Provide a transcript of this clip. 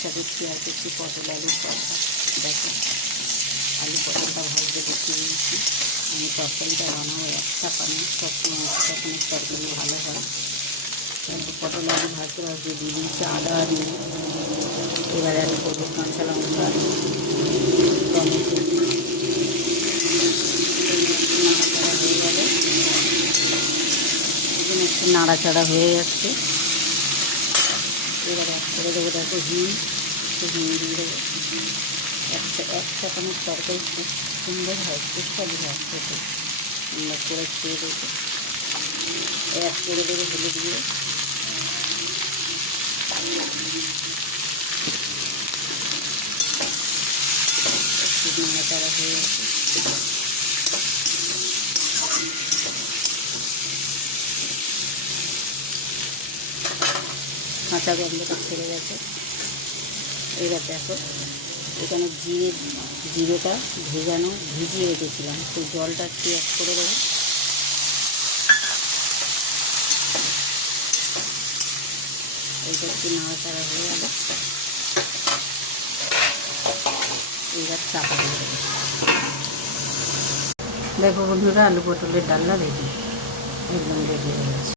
সাথে শেয়ার করছি পটল আলুর কষা। দেখো আলু পটলটা ভাজতে করতে দিয়েছি। আমি তরকারিটা বানাবো একটা পানি, সবসময় একটা পানির তরকারি ভালো হয়। পটল আলু ভাজতে ভাজতে দিয়ে দিয়েছি আদা নিয়ে। এবার অ্যাড করবো কাঁচা লঙ্কা, টমেটো। নাড়াচাড়া হয়ে গেলে এখানে একটু নাড়াচাড়া হয়ে যাচ্ছে। এবার অ্যাড করে দেবো, দেখো হিং, একটু হিং দিয়ে দেবো। একটা পানির তরকারি খুব সুন্দর হয়, সুস্বাদু হয় খেতে। আমরা করে খেয়ে দেবো। অ্যাড করে দেবো হলুদ গুঁড়ো, একটু নাড়াচাড়া হয়ে গেছে। কাঁচা গন্ধটা ছেড়ে গেছে। এবার দেখো এখানে জিরেটা ভিজিয়ে রেখেছিলাম, সেই জলটা একটু অ্যাড করে দেবো। এইটা একটু নাড়াচাড়া হয়ে গেল। এইবার চাপা দিয়ে দেবো। দেখো বন্ধুরা, আলু পটলের ডালনা রেডি, একদম রেডি হয়ে গেছে।